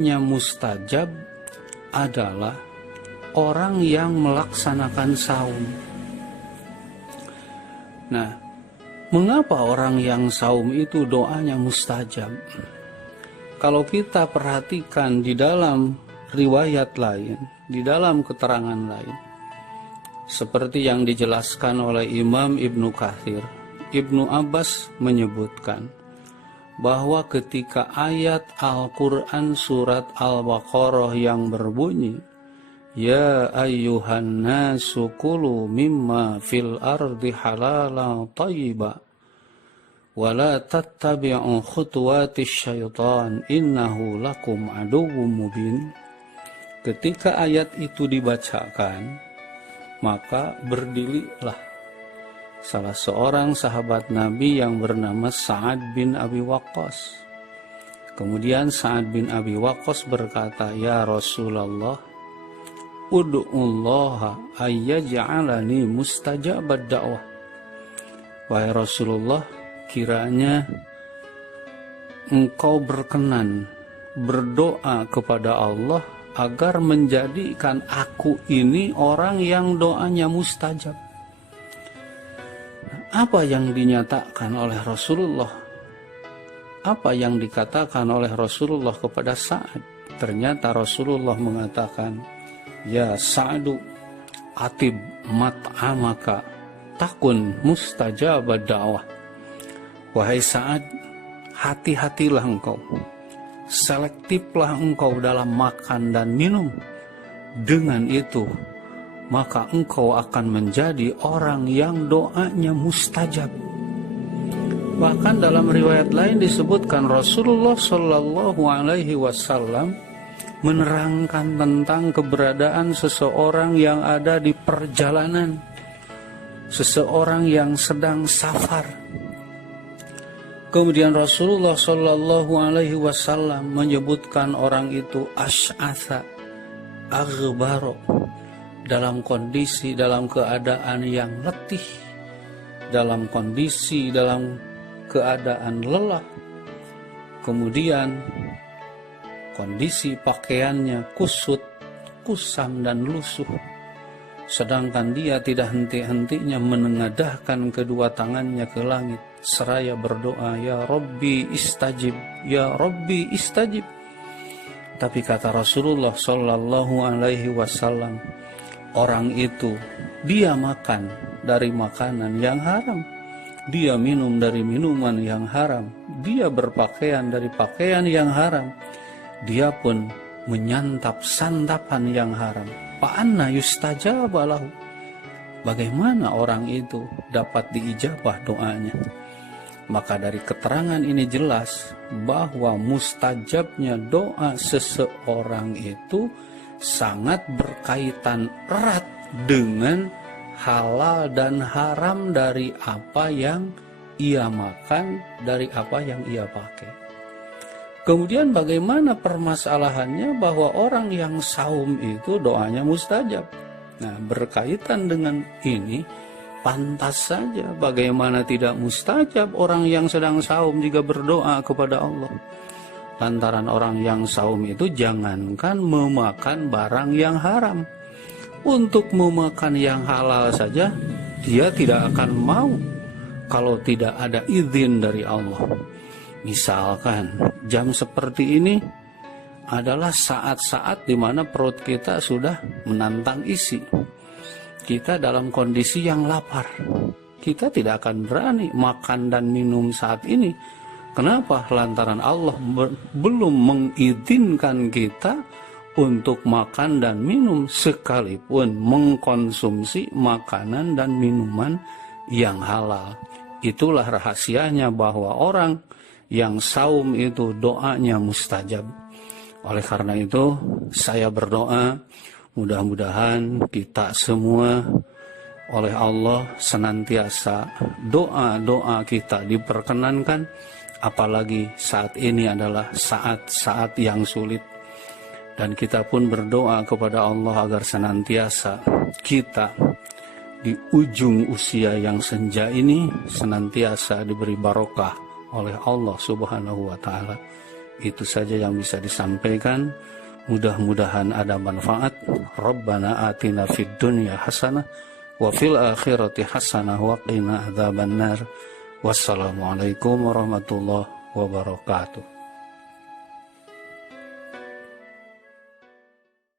mustajab adalah orang yang melaksanakan saum. Nah, mengapa orang yang saum itu doanya mustajab? Kalau kita perhatikan di dalam riwayat lain, di dalam keterangan lain, seperti yang dijelaskan oleh Imam Ibnu Katsir, Ibnu Abbas menyebutkan bahwa ketika ayat Al-Quran surat Al-Baqarah yang berbunyi, Ya ayyuhan nasu kulu mimma fil ardi halalan tayyiba wa la tattabi'u khutuwatis syaitan innahu lakum aduwwum mubin. Ketika ayat itu dibacakan, maka berdirilah salah seorang sahabat Nabi yang bernama Sa'ad bin Abi Waqqas. Kemudian Sa'ad bin Abi Waqqas berkata, Ya Rasulullah, Ud'ullaha ayyaj'alani mustajabad da'wah. Wahai Rasulullah, kiranya engkau berkenan berdoa kepada Allah agar menjadikan aku ini orang yang doanya mustajab. Apa yang dinyatakan oleh Rasulullah? Apa yang dikatakan oleh Rasulullah kepada Sa'ad? Ternyata Rasulullah mengatakan, Ya Sa'adu, atib mat'amaka takun mustajabad da'wah. Wahai Sa'ad, hati-hatilah engkau, selektiflah engkau dalam makan dan minum. Dengan itu maka engkau akan menjadi orang yang doanya mustajab. Bahkan dalam riwayat lain disebutkan Rasulullah Shallallahu Alaihi Wasallam menerangkan tentang keberadaan seseorang yang ada di perjalanan, seseorang yang sedang safar. Kemudian Rasulullah Shallallahu Alaihi Wasallam menyebutkan orang itu asy'atha aghbaro, dalam kondisi, dalam keadaan yang letih, dalam kondisi, dalam keadaan lelah. Kemudian kondisi pakaiannya kusut, kusam dan lusuh. Sedangkan dia tidak henti-hentinya menengadahkan kedua tangannya ke langit seraya berdoa, Ya Rabbi istajib, Ya Rabbi istajib. Tapi kata Rasulullah Sallallahu Alaihi Wasallam, orang itu, dia makan dari makanan yang haram, dia minum dari minuman yang haram, dia berpakaian dari pakaian yang haram, dia pun menyantap santapan yang haram. Fa'anna yustajaba lahu. Bagaimana orang itu dapat diijabah doanya? Maka dari keterangan ini jelas bahwa mustajabnya doa seseorang itu sangat berkaitan erat dengan halal dan haram dari apa yang ia makan, dari apa yang ia pakai. Kemudian bagaimana permasalahannya bahwa orang yang saum itu doanya mustajab? Nah, berkaitan dengan ini, pantas saja bagaimana tidak mustajab orang yang sedang saum jika berdoa kepada Allah. Lantaran orang yang saum itu jangankan memakan barang yang haram, untuk memakan yang halal saja dia tidak akan mau kalau tidak ada izin dari Allah. Misalkan jam seperti ini adalah saat-saat di mana perut kita sudah menantang isi. Kita dalam kondisi yang lapar. Kita tidak akan berani makan dan minum saat ini. Kenapa? Lantaran Allah belum mengizinkan kita untuk makan dan minum, sekalipun mengkonsumsi makanan dan minuman yang halal. Itulah rahasianya bahwa orang yang saum itu doanya mustajab. Oleh karena itu saya berdoa, mudah-mudahan kita semua oleh Allah senantiasa doa-doa kita diperkenankan, apalagi saat ini adalah saat-saat yang sulit. Dan kita pun berdoa kepada Allah agar senantiasa kita di ujung usia yang senja ini senantiasa diberi barokah oleh Allah Subhanahu wa Ta'ala. Itu saja yang bisa disampaikan. Mudah-mudahan ada manfaat. Rabbana atina fid dunya hasanah wa fil akhirati hasanah wa qina adzabannar. Wassalamualaikum warahmatullahi wabarakatuh.